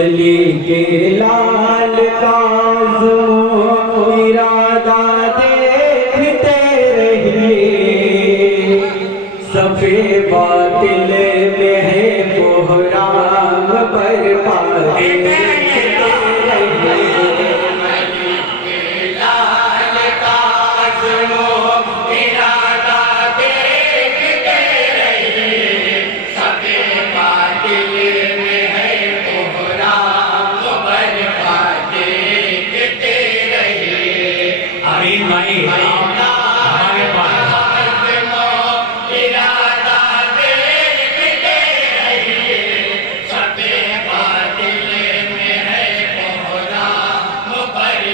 अली के लाल काज़्मों इरादा देखते रहिए, सफ़े बातिल में है कोहराम बरपा देखते रहिए। अली के लाल काज़्मों इरादा देखते रहिए, सफ़े बातिल में है भाई हमारे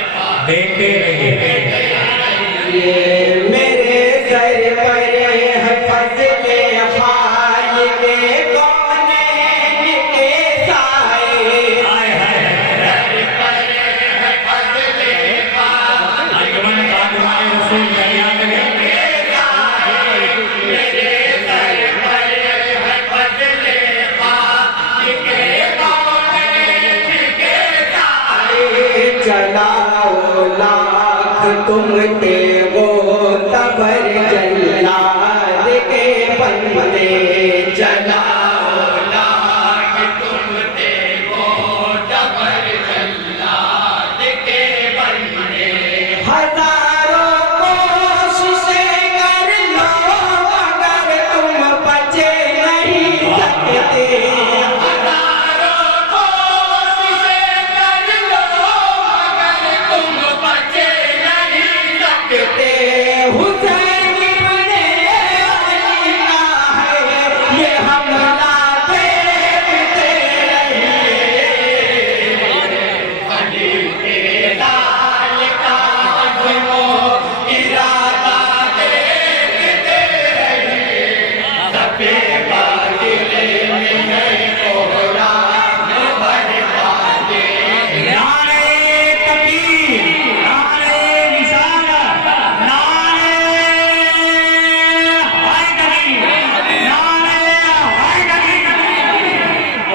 पास देखते रहिए। मेरे सर पर है फज़ले खालिक़ कौनैन के साए, चलाओ लाख तुम ते वो तबर जल्लाद के बंदे, चलाओ लाख तुम ते वो तबर जल्लाद के बंदे। हजारों कोशिशें कर लो मगर तुम बचे नहीं सकते,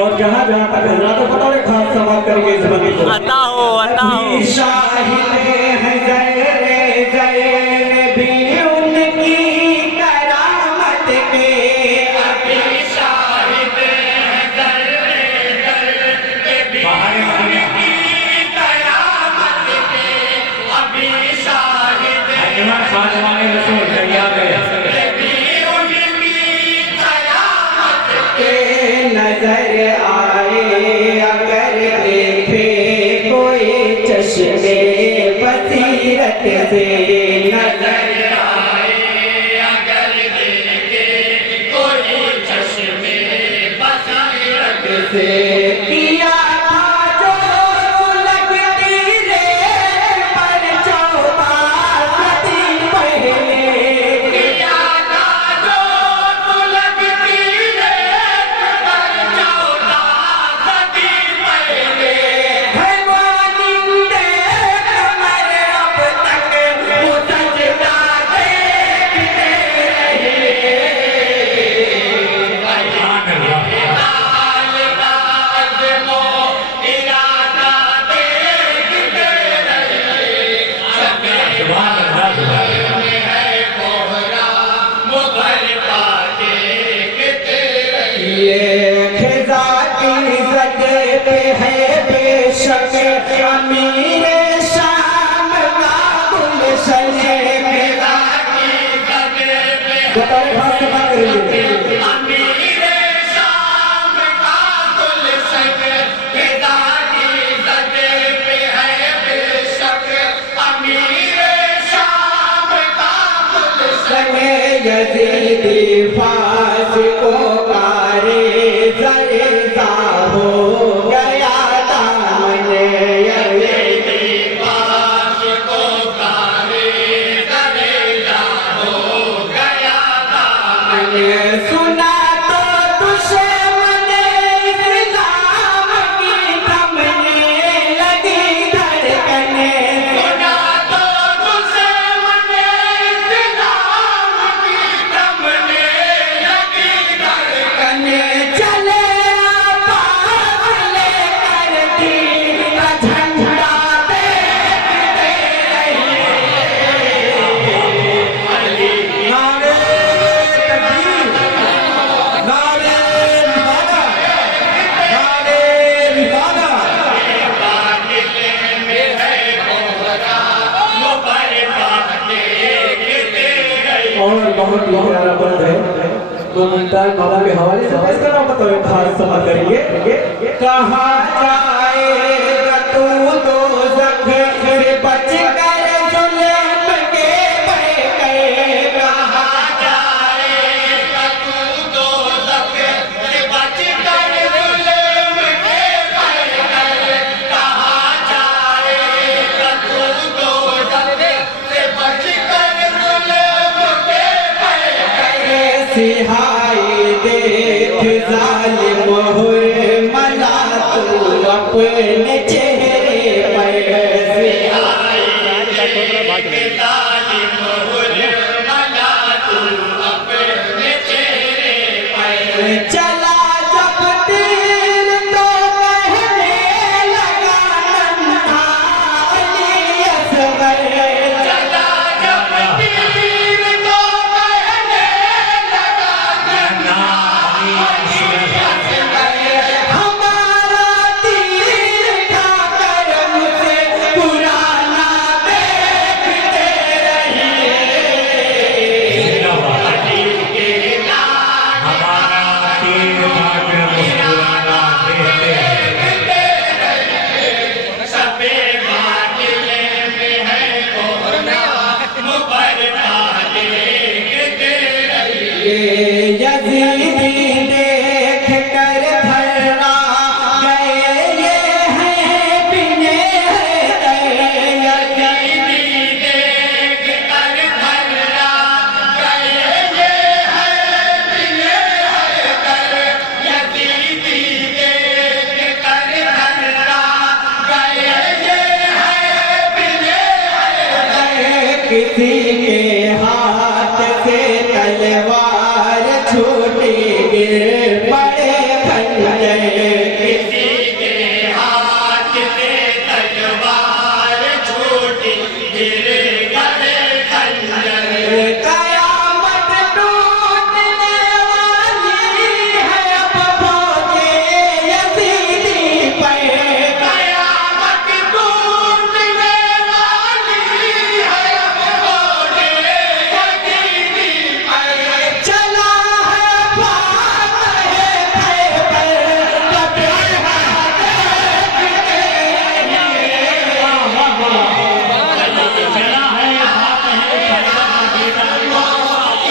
और जहाँ जहाँ तक हजरात पता है खास सवाल करके इस बंदी को आता हो शाहिद है ज़ैन भी उनकी करामत के, अभी शाहिद है ज़ैन उनकी करामत के, अभी शाहिद नजर आए अगर देखे कोई चश्मे बसीरत से, नजर आए अगर देखे कोई चश्मे बसीरत से, किया था जो लगती रे पर 14 सदी पहले, किया था जो लगती रे अमीर शाम का गुलशन अमीर शाम का गुलशन पे है बेशक, अमीर शाम का गुलशन यज़ीदी फास को कारे ज़रदा हो गया और बहुत ही प्यारा बंद है तो मुमताज बाबा के हवाले से पेश कर रहा हूं। बताओ खास समा करेंगे। कहाँ जाएगा तू दोज़ख से बच कर जुल्म के बहके, कहाँ जाएगा तू दोज़ख से बच कर जुल्म के बहके, कहाँ जाएगा तू दोज़ख से बच कर जुल्म के बहके। सिहाई देख जालिम हुर्मला तू अपने चेहरे पर, सिहाई देख जालिम हुर्मला तू अपने चेहरे पर। चला जब तीर तो कहने लगा नन्हा अली असगर, चला जब तीर तो कहने लगा नन्हा अली असगर। हमारा तीर खाकर मुझे पुराना देखते रहिए, अली के नाम हमारा तीर खाकर मुस्कुराना देखते रहिए। सबे बादले में है कोहरा मुबरका देखते रहिए। यज़ीदी देख कर धर्रा गए ये हैं बिने हैदर, यज़ीदी देख कर धर्रा गए ये हैं बिने हैदर, यज़ीदी देख कर धर्रा गए ये हैं बिने हैदर। किसी के हाथ से तलवार छूटी गिर पड़े खंजर, किसी के हाथ से तलवार छूटी गिर पड़े खंजर। कयामत टूटने वाली है अब भोगे यज़ीदी पर, कयामत टूटने वाली है अब भोगे यज़ीदी पर। चला है फातह खैबर का प्यारा देखते रहिए। चला है हाथ है खैबर का बेटा,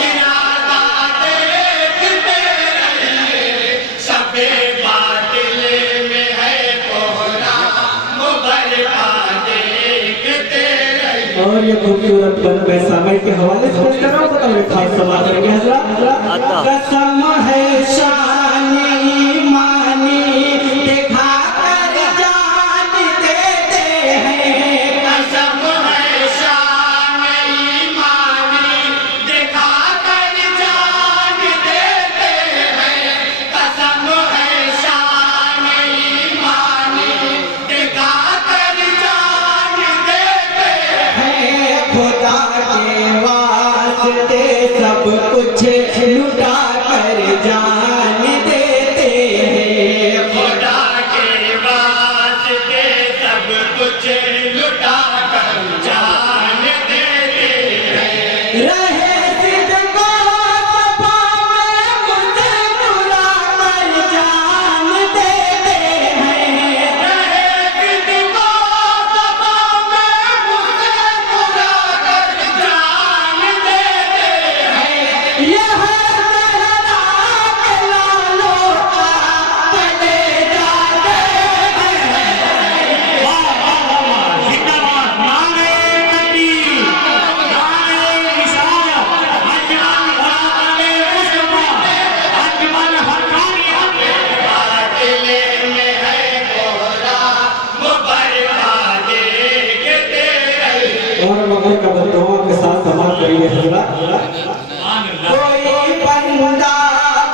इरादा देखते रहिए। सबे बादले में है कोहरा मुबरका देखते रहिए। और ये खूबसूरत बन समय के हवाले से पेश कर रहा हूं। बताओ खास सवाल करेंगे हजरत। कसम है शान ईमानी दिखा कर जान देते हैं, कसम है शान ईमानी दिखा कर जान देते हैं, कसम है शान ईमानी दिखा कर जान देते हैं। खुदा के वास्ते सब कुछ लुटा कर जान देते हैं, खुदा के वास्ते सब कुछ लुटा कर जान देते हैं। रहे सिद्को सफा में मुझसे बुला कर जान देते हैं, रहे सिद्को सफा में मुझसे बुला कर जान देते हैं। यह ज़हरा के लालों का कलेजा देते हैं। वाह वाह वाह वाह, जिंदाबाद, नारे तकबीर, नारे रिसालत, अंजुमन उलमाए मुस्तफा, अंजुमन हक्कानियत। बादले में है कोहरा मुबरका देखते रहिए। और मगर का बंदों के साथ समाज करिए हजरत। कोई बंदा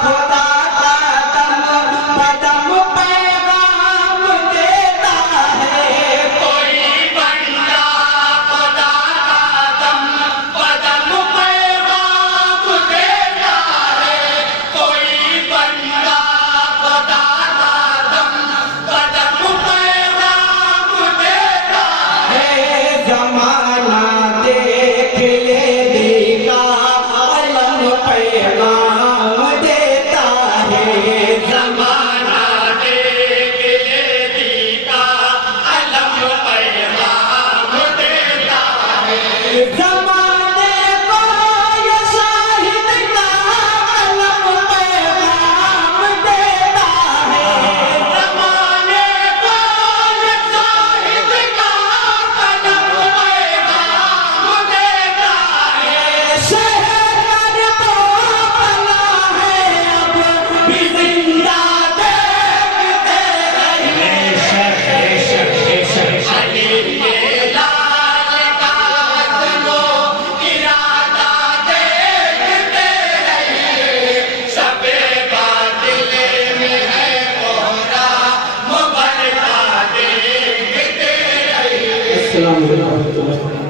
खुदा का दम कदम पैगाम देता है, कोई बंदा खुदा का दम कदम पैगाम देता है, कोई बंदा खुदा का दम कदम पैगाम देता है। जमाना देख ले देखा अस्सलाम वालेकुम।